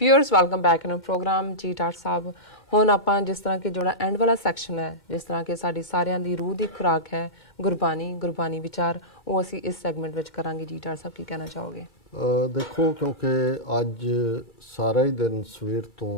Viewers welcome back in program जी doctor साहब हुण आपां जिस तरह के जोड़ा एंड वाला सैक्शन है जिस तरह के साडी सारियां दी रूह दी खुराक है गुरबानी विचार वो असी इस सैगमेंट विच करांगे। जी डॉक्टर साहब की कहना चाहोगे? देखो क्योंकि अज सारा ही दिन सवेर तो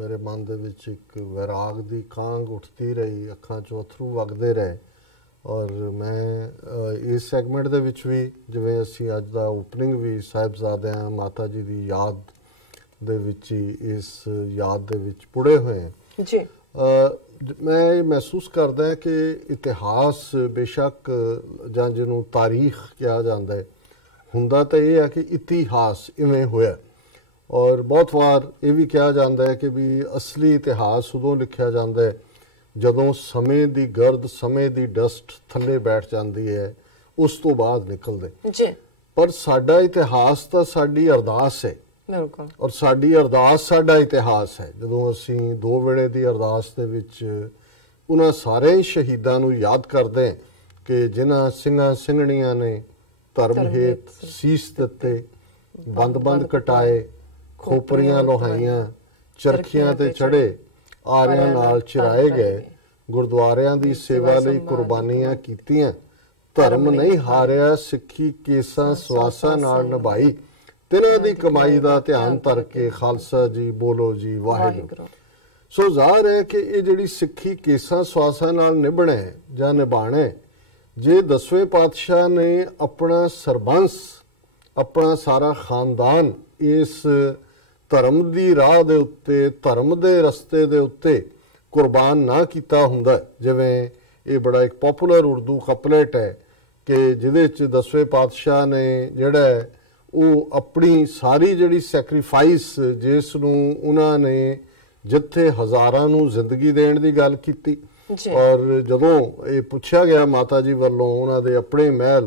मेरे मन दे विच एक वैराग दी कांग उठती रही, अखां चों अथरू वगदे रहे और मैं इस सैगमेंट दे विच भी जिवें असीं अज दा ओपनिंग भी साहिबजादियां माता जी दी याद दे विच ही इस याद दे विच पुड़े हुए हैं जी। मैं ये महसूस करदा है कि इतिहास बेशक जां जिहनूं तारीख कहा जाता है हुंदा तो यह है कि इतिहास इवें होया और बहुत बार ये भी कहा जाता है कि भी असली इतिहास उदों लिखिया जाता है जदों समय दी गर्द समय दी डस्ट थले बैठ जाती है उस तो बाद निकलदे जी। पर साडा इतिहास तो साडी अरदास है और साडी अरदास साडा इतिहास है। जदों असीं दो वेले दी अरदास दे विच उन्हां सारे शहीदां नूं याद करदे हैं कि जिन्हां ਸਿੰਘਾਂ ਸਿੰਘਣੀਆਂ ने धर्म हेत सीस दिते बंद बंद कटाए खोपरियां लोहाइयां चरखियां ते चढ़े आरियां नाल चिराए गए गुरुद्वारियां दी सेवा लई कुर्बानियां कीतियां धर्म नहीं हारिया सिੱਖੀ केसां ਸਵਾਸਾਂ नाल निभाई तिन्हां दी कमाई दा ध्यान धर के खालसा जी बोलो जी वाहिगुरू। सो ज़ाहिर है कि ये जिहड़ी सिੱਖੀ केसां ਸਵਾਸਾਂ नाल निभना है जां निभाना है जे 10वें पातशाह ने अपना सरबंस अपना सारा खानदान इस धर्म की राह दे उत्ते धर्म के रस्ते दे उत्ते कुर्बान ना किया हुंदा जिवें ये बड़ा एक पॉपुलर उर्दू कपलेट है कि जिहदे च 10वें पातशाह ने जिहड़ा वो अपनी सारी जिहड़ी सैक्रीफाइस जिस नूं उन्हां ने जिथे हज़ारां नूं जिंदगी देण दी गल कीती और जदों ये पूछा गया माता जी वालों उन्हां दे अपने महल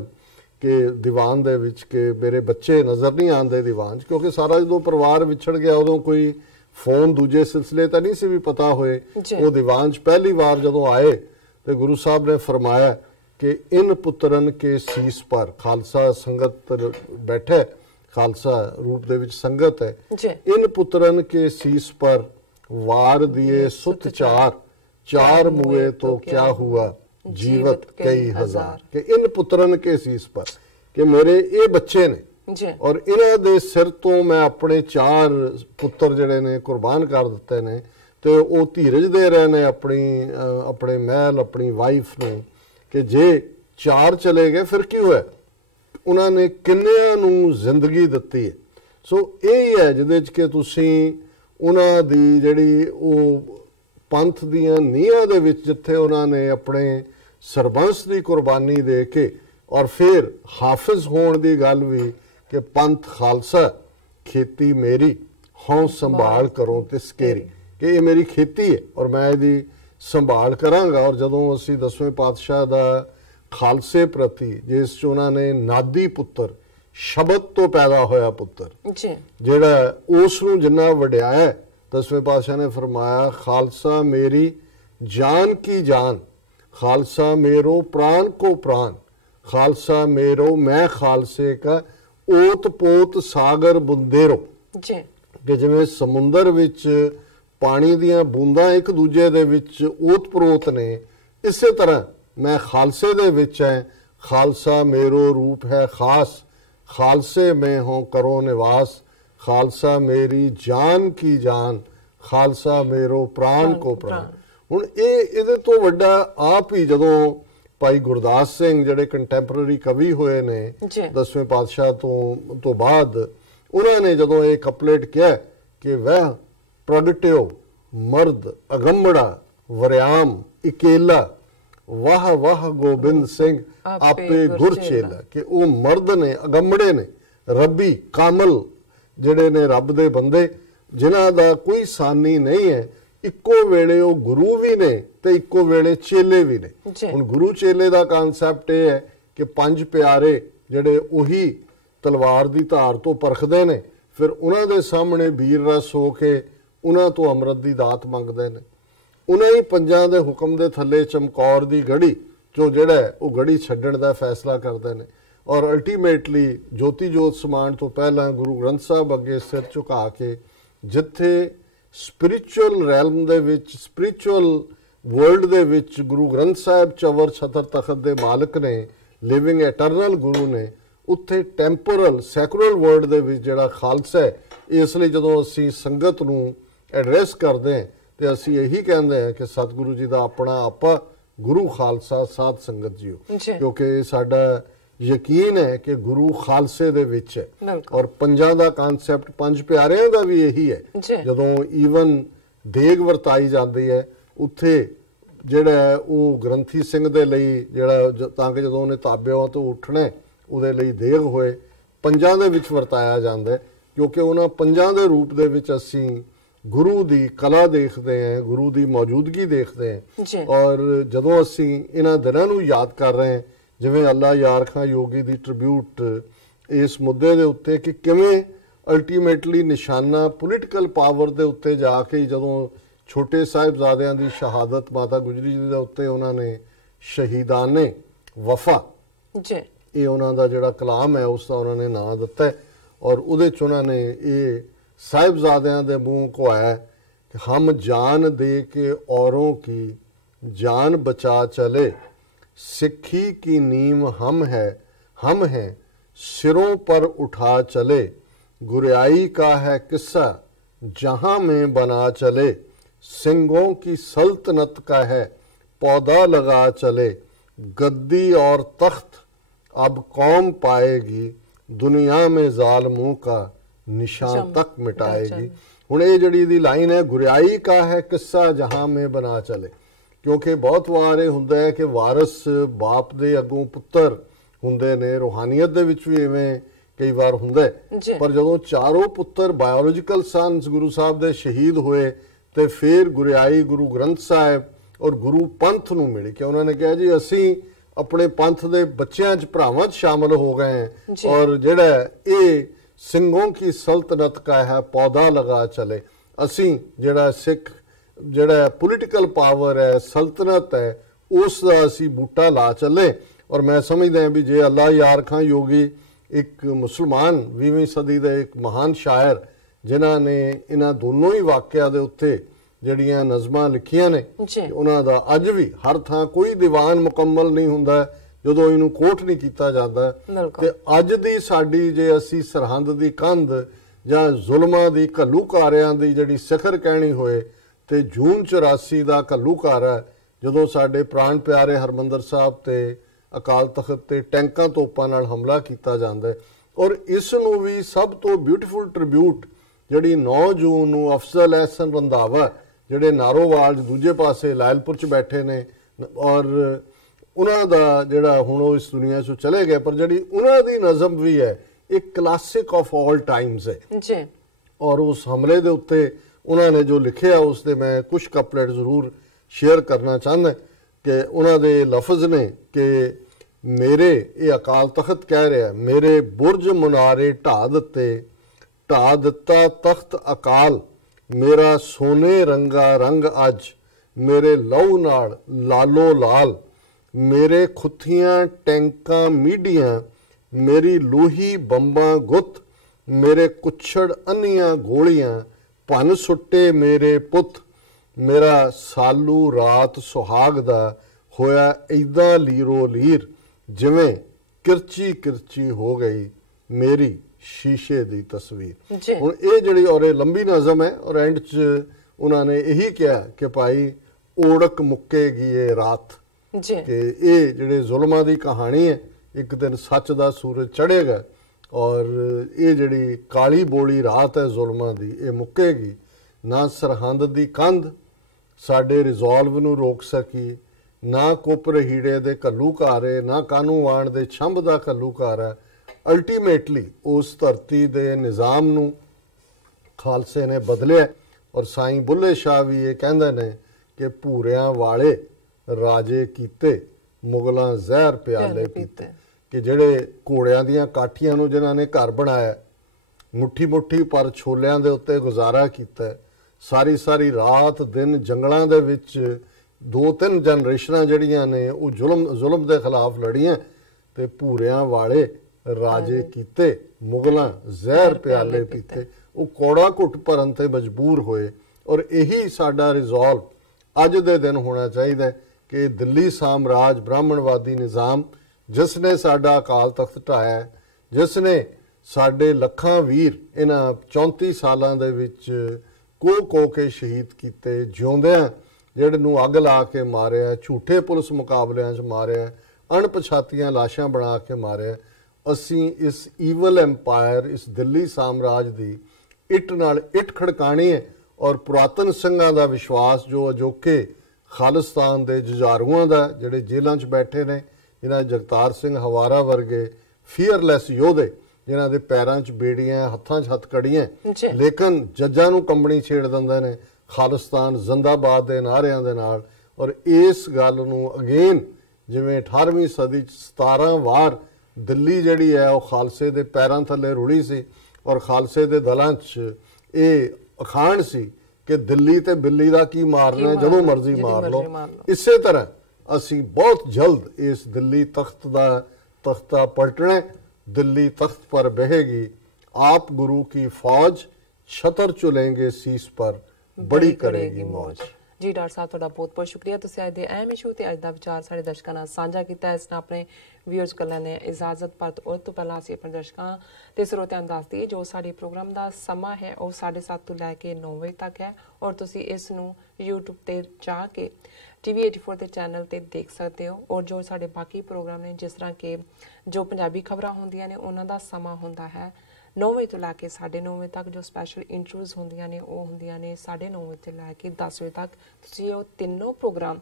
के दीवान दे विच के मेरे बच्चे नज़र नहीं आते दीवान क्योंकि सारा जो परिवार विछड़ गया उदों कोई फोन दूजे सिलसिले तो नहीं सी भी पता होए वो दीवान च पहली बार जदों आए तो गुरु साहब ने फरमाया कि इन पुत्रन के सीस पर खालसा संगत बैठे खालसा रूप दे विच संगत है इन पुत्रन के सीस पर वार दिए सुत चार मुए तो क्या हुआ जीवत कई हजार के इन पुत्रन के सीस पर कि मेरे ये बच्चे ने और इन्हां दे सिर तो मैं अपने 4 पुत्र जिहड़े ने कुर्बान कर दिते ने ते वो धीरज दे रहे ने अपने महल अपनी वाइफ नूं कि जे 4 चले गए फिर की होया उन्होंने किन्नियां नूं जिंदगी दिती है। सो यही है जिहदे च कि तुसीं उन्हां दी जिहड़ी वो पंथ दियां नीहां दे विच जिथे उन्होंने अपने सरबंस की कुर्बानी दे के और फिर हाफिज होने की गल भी कि पंथ खालसा खेती मेरी हों संभाल करो ते सकेरी कि ये मेरी खेती है और मैं इसकी संभाल करांगा। और जदों असीं 10वें पातशाह का खालसे प्रति जिस च उन्होंने नादी पुत्र शब्द तो पैदा होया पुत्र जिहड़ा उस नूं जिन्ना वड्याया 10वें पातशाह ने फरमाया खालसा मेरी जान की जान खालसा मेरो प्राण को प्राण खालसा मेरो मैं खालसे का ओत पोत सागर बुंदेरो कि जिवें समुंदर विच पानी दियां बूंदां एक दूजे दे विच ओत प्रोत ने इसे तरह मैं खालसे दे विच है खालसा मेरो रूप है खास खालसे में हो करो निवास खालसा मेरी जान की जान खालसा मेरो प्राण को प्राण। हुण ये तो वड्डा आप ही जदों भाई गुरदास सिंह जिहड़े कंटैंपररी कवि होए ने 10वें पातशाह तो बाद उन्होंने जदों ये कपलेट किया कि वह प्रगट्यो मर्द अगंबड़ा वरियाम इकेला वाह वाह गोबिंद सिंह आपे गुर चेला कि वो मर्द ने अगंबड़े ने रब्बी कामल जिहड़े ने रब दे बंदे जिन्हां दा कोई सानी नहीं है इक्को वेले वो गुरु भी ने ते इक्को वेले चेले भी ने। हुण गुरु चेले दा कांसैप्ट ये है कि 5 प्यारे जिहड़े उही तलवार दी धार तो परखदे ने फिर उन्हां दे सामने वीर रस हो के उन्हां तो अमृत दी दात मंगदे ने उन्हां ही 5 दे हुक्म दे थल्ले चमकौर दी गढ़ी जो जिहड़ा वो गढ़ी छड्डण दा फैसला करदे ने और अल्टीमेटली ज्योति जोत समान तो पहला गुरु ग्रंथ साहब अगे सिर झुका के ਜਿੱਥੇ ਸਪਿਰਿਚੁਅਲ ਰੈਲਮ ਦੇ ਵਿੱਚ, ਸਪਿਰਿਚੁਅਲ ਵਰਲਡ ਦੇ ਵਿੱਚ ਗੁਰੂ ਗ੍ਰੰਥ ਸਾਹਿਬ ਚਵਰ ਛਤਰ ਤਖਤ ਦੇ ਮਾਲਕ ਨੇ, ਲਿਵਿੰਗ ਐਟਰਨਲ ਗੁਰੂ ਨੇ, ਉੱਥੇ ਟੈਂਪੋਰਲ ਸੈਕੂਲਰ ਵਰਲਡ ਦੇ ਵਿੱਚ ਜਿਹੜਾ ਖਾਲਸਾ ਹੈ। ਇਸ ਲਈ ਜਦੋਂ ਅਸੀਂ ਸੰਗਤ ਨੂੰ ਐਡਰੈਸ ਕਰਦੇ ਹਾਂ ਤੇ ਅਸੀਂ ਇਹੀ ਕਹਿੰਦੇ ਹਾਂ ਕਿ ਸਤਿਗੁਰੂ ਜੀ ਦਾ ਆਪਣਾ ਆਪਾ ਗੁਰੂ ਖਾਲਸਾ ਸਾਧ ਸੰਗਤ ਜੀਓ, ਕਿਉਂਕਿ ਸਾਡਾ ਯਕੀਨ ਹੈ ਕਿ ਗੁਰੂ ਖਾਲਸੇ ਦੇ ਵਿੱਚ ਹੈ। ਔਰ ਪੰਜਾਂ ਦਾ ਕਨਸੈਪਟ, ਪੰਜ ਪਿਆਰਿਆਂ ਦਾ ਵੀ ਇਹੀ ਹੈ। ਜਦੋਂ ਈਵਨ ਦੇਗ ਵਰਤਾਈ ਜਾਂਦੀ ਹੈ ਉੱਥੇ ਜਿਹੜਾ ਉਹ ਗ੍ਰੰਥੀ ਸਿੰਘ ਦੇ ਲਈ ਜਿਹੜਾ ਤਾਂ ਕਿ ਜਦੋਂ ਉਹਨੇ ਤਾਬਿਆਂ ਤੋਂ ਉੱਠਣਾ ਉਹਦੇ ਲਈ ਦੇਗ ਹੋਏ, ਪੰਜਾਂ ਦੇ ਵਿੱਚ ਵਰਤਾਇਆ ਜਾਂਦਾ, ਕਿਉਂਕਿ ਉਹਨਾਂ ਪੰਜਾਂ ਦੇ ਰੂਪ ਦੇ ਵਿੱਚ ਅਸੀਂ ਗੁਰੂ ਦੀ ਕਲਾ ਦੇਖਦੇ ਹਾਂ, ਗੁਰੂ ਦੀ ਮੌਜੂਦਗੀ ਦੇਖਦੇ ਹਾਂ। ਔਰ ਜਦੋਂ ਅਸੀਂ ਇਹਨਾਂ ਦਿਨਾਂ ਨੂੰ ਯਾਦ ਕਰ ਰਹੇ ਹਾਂ, ਜਿਵੇਂ ਅੱਲਾ ਯਾਰ ਖਾਂ ਯੋਗੀ ਦੀ ਟ੍ਰਿਬਿਊਟ ਇਸ ਮੁੱਦੇ ਦੇ ਉੱਤੇ ਕਿ ਕਿਵੇਂ ਅਲਟੀਮੇਟਲੀ ਨਿਸ਼ਾਨਾ ਪੋਲੀਟੀਕਲ ਪਾਵਰ ਦੇ ਉੱਤੇ ਜਾ ਕੇ ਜਦੋਂ ਛੋਟੇ ਸਾਹਿਬਜ਼ਾਦਿਆਂ ਦੀ ਸ਼ਹਾਦਤ ਮਾਤਾ ਗੁਜਰੀ ਜੀ ਦੇ ਉੱਤੇ ਉਹਨਾਂ ਨੇ ਸ਼ਹੀਦਾਨੇ ਵਫਾ ਇਹ ਉਹਨਾਂ ਦਾ ਜਿਹੜਾ ਕਲਾਮ ਹੈ ਉਸ ਦਾ ਉਹਨਾਂ ਨੇ ਨਾਂ ਦਿੱਤਾ ਔਰ ਉਹਦੇ 'ਚ ਉਹਨਾਂ ਨੇ ਇਹ ਸਾਹਿਬਜ਼ਾਦਿਆਂ ਦੇ ਮੂੰਹ ਕੁਹਾਇਆ ਕਿ ਹਮ ਜਾਨ ਦੇ ਕੇ ਔरों की जान बचा चले, सिक्खी की नीम हम हैं सिरों पर उठा चले, गुरियाई का है किस्सा जहां में बना चले, सिंगों की सल्तनत का है पौधा लगा चले, गद्दी और तख्त अब कौम पाएगी, दुनिया में जालिमों का निशान तक मिटाएगी। हुण ये जिहड़ी दी लाइन है, गुरियाई का है किस्सा जहां में बना चले, क्योंकि बहुत वार ये हुंदा है कि वारस बाप दे अगों पुत्तर हुंदे ने, रूहानीयत दे विच भी इवें कई बार हुंदा है। पर जदों चारों पुत्तर बायोलॉजिकल सन्स गुरु साहब दे शहीद होए ते फिर गुरियाई गुरु ग्रंथ साहिब और गुरु पंथ नूं मिली कि उन्होंने कहा जी असीं अपने पंथ दे बच्चों च भरावां च शामिल हो गए हैं और जिहड़ा ये सिंघों की सल्तनत का है पौधा लगा चले, असीं जिहड़ा सिख जिहड़ा पॉलिटिकल पावर है सल्तनत है उस दा असीं बूटा ला चले। और मैं समझदा भी जे अल्लाह यार खां योगी एक मुसलमान 20वीं सदी दे एक महान शायर जिन्हां ने इन्हां दोनों ही वाकिया दे उत्ते ਜਿਹੜੀਆਂ ਨਜ਼ਮਾਂ ਲਿਖੀਆਂ ਨੇ ਉਹਨਾਂ ਦਾ ਅੱਜ ਵੀ ਹਰ ਥਾਂ ਕੋਈ ਦੀਵਾਨ ਮੁਕੰਮਲ ਨਹੀਂ ਹੁੰਦਾ ਜਦੋਂ ਇਹਨੂੰ ਕੋਟ ਨਹੀਂ ਕੀਤਾ ਜਾਂਦਾ। ਤੇ ਅੱਜ ਦੀ ਸਾਡੀ ਜੇ ਅਸੀਂ ਸਰਹੰਦ ਦੀ ਕੰਧ ਜਾਂ ਜ਼ੁਲਮਾਂ ਦੀ ਘੱਲੂਕਾਰਿਆਂ ਦੀ ਜਿਹੜੀ ਸਿਖਰ ਕਹਿਣੀ ਹੋਏ ਤੇ ਜੂਨ 84 ਦਾ ਘੱਲੂਕਾਰਾ ਜਦੋਂ ਸਾਡੇ ਪ੍ਰਾਣ ਪਿਆਰੇ ਹਰਮੰਦਰ ਸਾਹਿਬ ਤੇ ਅਕਾਲ ਤਖਤ ਤੇ ਟੈਂਕਾਂ ਤੋਪਾਂ ਨਾਲ ਹਮਲਾ ਕੀਤਾ ਜਾਂਦਾ ਔਰ ਇਸ ਨੂੰ ਵੀ ਸਭ ਤੋਂ ਬਿਊਟੀਫੁਲ ਟ੍ਰਿਬਿਊਟ ਜਿਹੜੀ 9 ਜੂਨ ਨੂੰ ਅਫਜ਼ਲ ਅਹਿਸਨ ਰੰਧਾਵਾ ਜਿਹੜੇ ਨਾਰੋਵਾਲ ਦੂਜੇ ਪਾਸੇ ਲਾਇਲਪੁਰ 'ਚ ਬੈਠੇ ਨੇ ਔਰ ਉਹਨਾਂ ਦਾ ਜਿਹੜਾ ਹੁਣ ਉਹ ਇਸ ਦੁਨੀਆ 'ਚੋਂ ਚਲੇ ਗਏ ਪਰ ਜਿਹੜੀ ਉਹਨਾਂ ਦੀ ਨਜ਼ਮ ਵੀ ਹੈ ਇੱਕ ਕਲਾਸਿਕ ਆਫ ਆਲ ਟਾਈਮਸ ਹੈ ਜੀ। ਔਰ ਉਸ ਹਮਲੇ ਦੇ ਉੱਤੇ ਉਹਨਾਂ ਨੇ ਜੋ ਲਿਖਿਆ ਉਸ ਦੇ ਮੈਂ ਕੁਝ ਕਪਲੇਟ ਜ਼ਰੂਰ ਸ਼ੇਅਰ ਕਰਨਾ ਚਾਹੁੰਦਾ ਕਿ ਉਹਨਾਂ ਦੇ ਲਫ਼ਜ਼ ਨੇ ਕਿ ਮੇਰੇ ਇਹ ਅਕਾਲ ਤਖਤ ਕਹਿ ਰਿਹਾ ਮੇਰੇ ਬੁਰਜ ਮੁਨਾਰੇ ਢਾ ਦਿੱਤਾ ਤਖਤ ਅਕਾਲ, मेरा सोने रंगा रंग अज मेरे लहू नाल लालो लाल, मेरे खुथियां टैंकां मीडियां मेरी लोही बंबां गुत, मेरे कुछड़ अन्नियां गोलियां भन सुट्टे मेरे पुत, मेरा सालू रात सुहाग दा होया इदां लीरो लीर, जिवें किरची किरची हो गई मेरी शीशे दी तस्वीर। हुण ये जिहड़ी और लंबी नज़म है और एंड च उन्होंने यही कहा कि भाई ओड़क मुक्केगी ये रात कि ये जिहड़े जुल्मां दी कहानी है एक दिन सच दा सूरज चढ़ेगा और ये जिहड़ी काली बोली रात है जुल्मां दी ये मुक्केगी। ना सरहंद दी कंध साडे रिजोल्व नूं रोक सकी, ना कुप रहीड़े दे घल्लूकारे, ना कानूवान दे छंभ दा घल्लूकारा। अल्टीमेटली उस धरती के निज़ाम नूं खालसे ने बदलिया और साईं बुल्ले शाह भी ये कहते ने कि भूरियां वाले राजे कीते मुगलां जहर प्याले पीते कि जिहड़े घोड़ियां दीयां काठियां नूं जिन्हां ने घर बनाया मुट्ठी मुट्ठी पर छोलियां दे उत्ते गुजारा कीता, सारी सारी रात दिन जंगलां दे विच 2-3 जनरेशनां जिहड़ियां ने वो जुल्म दे खिलाफ लड़ियां ते भूरियां वाले राजे कीते मुगलां जहर प्याले पीते। ਉਹ ਕੌੜਾ ਘੁੱਟ ਭਰਨ ਤੇ ਮਜਬੂਰ ਹੋਏ। ਔਰ ਇਹੀ ਸਾਡਾ ਰਿਜ਼ੋਲਵ ਅੱਜ ਦੇ ਦਿਨ ਹੋਣਾ ਚਾਹੀਦਾ ਕਿ ਦਿੱਲੀ ਸਾਮਰਾਜ ਬ੍ਰਾਹਮਣਵਾਦੀ ਨਿਜ਼ਾਮ ਜਿਸ ਨੇ ਸਾਡਾ ਅਕਾਲ ਤਖਤ ਢਾਇਆ, ਜਿਸ ਨੇ ਸਾਡੇ ਲੱਖਾਂ ਵੀਰ ਇਹਨਾਂ 34 ਸਾਲਾਂ ਦੇ ਵਿੱਚ ਕੋ ਕੇ ਸ਼ਹੀਦ ਕੀਤੇ, ਜਿਉਂਦਿਆਂ ਜਿਹੜੇ ਨੂੰ ਅੱਗ ਲਾ ਕੇ ਮਾਰਿਆ, ਝੂਠੇ ਪੁਲਿਸ ਮੁਕਾਬਲਿਆਂ 'ਚ ਮਾਰਿਆ, ਅਣਪਛਾਤੀਆਂ ਲਾਸ਼ਾਂ ਬਣਾ ਕੇ ਮਾਰਿਆ, ਅਸੀਂ ਇਸ ਈਵਲ ਐਮਪਾਇਰ, ਇਸ ਦਿੱਲੀ ਸਾਮਰਾਜ ਦੀ ਇੱਟ ਨਾਲ ਇੱਟ ਖੜਕਾਣੀ ਹੈ। ਔਰ ਪੁਰਾਤਨ ਸਿੰਘਾਂ ਦਾ ਵਿਸ਼ਵਾਸ ਜੋ ਅਜੋਕੇ ਖਾਲਿਸਤਾਨ ਦੇ ਜੁਝਾਰੂਆਂ ਦਾ, ਜਿਹੜੇ ਜੇਲ੍ਹਾਂ 'ਚ ਬੈਠੇ ਨੇ, ਜਿਨ੍ਹਾਂ ਜਗਤਾਰ ਸਿੰਘ ਹਵਾਰਾ ਵਰਗੇ ਫੀਅਰਲੈਸ ਯੋਧੇ, ਜਿਨ੍ਹਾਂ ਦੇ ਪੈਰਾਂ 'ਚ ਬੇੜੀਆਂ, ਹੱਥਾਂ 'ਚ ਹੱਥਕੜੀਆਂ, ਲੇਕਿਨ ਜੱਜਾਂ ਨੂੰ ਕੰਬਣੀ ਛੇੜ ਦਿੰਦੇ ਨੇ ਖਾਲਿਸਤਾਨ ਜ਼ਿੰਦਾਬਾਦ ਦੇ ਨਾਅਰਿਆਂ ਦੇ ਨਾਲ। ਔਰ ਇਸ ਗੱਲ ਨੂੰ ਅਗੇਨ ਜਿਵੇਂ 18ਵੀਂ ਸਦੀ 'ਚ 17 ਵਾਰ ਦਿੱਲੀ ਜਿਹੜੀ ਹੈ ਉਹ ਖਾਲਸੇ ਦੇ ਪੈਰਾਂ ਥੱਲੇ ਰੁੜੀ ਸੀ ਔਰ ਖਾਲਸੇ ਦੇ ਦਲਾਂ 'ਚ ਇਹ ਅਖਾਣ ਸੀ ਕਿ ਦਿੱਲੀ ਤੇ ਬਿੱਲੀ ਦਾ ਕੀ ਮਾਰਨਾ, ਜਦੋਂ ਮਰਜ਼ੀ ਮਾਰ ਲਓ। ਇਸੇ ਤਰ੍ਹਾਂ ਅਸੀਂ ਬਹੁਤ ਜਲਦ ਇਸ ਦਿੱਲੀ ਤਖਤ ਦਾ ਤਖਤਾ ਪਲਟਣਾ, ਦਿੱਲੀ ਤਖਤ ਪਰ ਬਹਿਗੀ आप गुरु की फौज, छतर चुलेंगे शीश पर, बड़ी करेगी मौज। जी डॉक्टर साहब ਤੁਹਾਡਾ ਬਹੁਤ ਬਹੁਤ ਸ਼ੁਕਰੀਆ, ਤੁਸੀਂ ਅੱਜ ਦੇ ਅਹਿਮ ਇਸ਼ੂ ਤੇ ਅੱਜ ਦਾ ਵਿਚਾਰ ਸਾਡੇ ਦਰਸ਼ਕਾਂ ਨਾਲ ਸਾਂਝਾ ਕੀਤਾ। ਇਸ ਨਾਲ ਆਪਣੇ ਵਿਊਅਰਸ ਕੋਲ ਲੈਣੇ ਇਜਾਜ਼ਤ, ਪਰ ਉਸ ਤੋਂ ਪਹਿਲਾਂ ਅਸੀਂ ਆਪਣੇ ਦਰਸ਼ਕਾਂ ਤੇ ਸਰੋਤਿਆਂ ਨੂੰ ਦੱਸ ਦਈਏ ਜੋ ਸਾਡੇ ਪ੍ਰੋਗਰਾਮ ਦਾ ਸਮਾਂ ਹੈ ਉਹ 7:30 ਤੋਂ ਲੈ ਕੇ 9 ਵਜੇ ਤੱਕ ਹੈ ਔਰ ਤੁਸੀਂ ਇਸ ਨੂੰ YouTube ਤੇ ਜਾ ਕੇ TV 84 ਦੇ ਚੈਨਲ ਤੇ ਦੇਖ ਸਕਦੇ ਹੋ। ਔਰ ਜੋ ਸਾਡੇ ਬਾਕੀ ਪ੍ਰੋਗਰਾਮ ਨੇ, ਜਿਸ ਤਰ੍ਹਾਂ ਕਿ ਜੋ ਪੰਜਾਬੀ ਖਬਰਾਂ ਹੁੰਦੀਆਂ ਨੇ ਉਹਨਾਂ ਦਾ ਸਮਾਂ ਹੁੰਦਾ ਹੈ 9 ਵਜੇ ਤੋਂ ਲੈ ਕੇ 9:30 ਵਜੇ ਤੱਕ। ਜੋ ਸਪੈਸ਼ਲ ਇੰਟਰਵਿਊਜ਼ ਹੁੰਦੀਆਂ ਨੇ ਉਹ ਹੁੰਦੀਆਂ ਨੇ 9:30 ਵਜੇ ਤੋਂ ਲੈ ਕੇ 10 ਵਜੇ ਤੱਕ। ਤੁਸੀਂ ਉਹ ਤਿੰਨੋਂ ਪ੍ਰੋਗਰਾਮ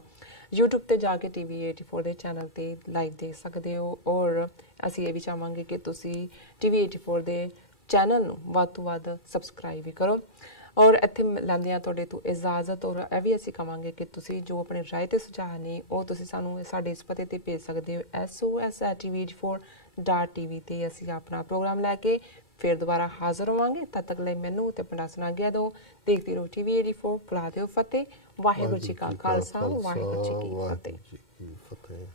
YouTube ਤੇ ਜਾ ਕੇ TV 84 ਦੇ ਚੈਨਲ ਤੇ ਲਾਈਵ ਦੇਖ ਸਕਦੇ ਹੋ। ਔਰ ਅਸੀਂ ਇਹ ਵੀ ਚਾਹਾਂਗੇ ਕਿ ਤੁਸੀਂ TV 84 ਦੇ ਚੈਨਲ ਨੂੰ ਵੱਧ ਤੋਂ ਵੱਧ ਸਬਸਕ੍ਰਾਈਬ ਵੀ ਕਰੋ। ਔਰ ਇੱਥੇ ਲੈਂਦੇ ਹਾਂ ਤੁਹਾਡੇ ਤੋਂ ਇਜਾਜ਼ਤ। ਔਰ ਇਹ ਵੀ ਅਸੀਂ ਕਹਾਂਗੇ ਕਿ ਤੁਸੀਂ ਜੋ ਆਪਣੇ ਰਾਏ ਤੇ ਸੁਝਾਅ ਨੇ ਉਹ ਤੁਸੀਂ ਸਾਨੂੰ ਸਾਡੇ ਇਸ ਪਤੇ ਤੇ ਭੇਜ ਸਕਦੇ ਹੋ sos@tv84.tv ਤੇ। ਅਸੀਂ ਆਪਣਾ ਪ੍ਰੋਗਰਾਮ ਲੈ ਕੇ ਫਿਰ ਦੁਬਾਰਾ ਹਾਜ਼ਰ ਹੋਵਾਂਗੇ। ਤਦ ਤੱਕ ਲਈ ਮੈਨੂੰ ਤੇ ਆਪਣਾ ਸੁਣਾ ਗਿਆ ਦੋ। ਦੇਖਦੇ ਰਹੋ TV 84। ਬੁਲਾ ਦਿਓ ਫਤਿਹ। ਵਾਹਿਗੁਰੂ ਜੀ ਕਾ ਖਾਲਸਾ, ਵਾਹਿਗੁਰੂ ਜੀ ਕੀ ਫਤਿਹ।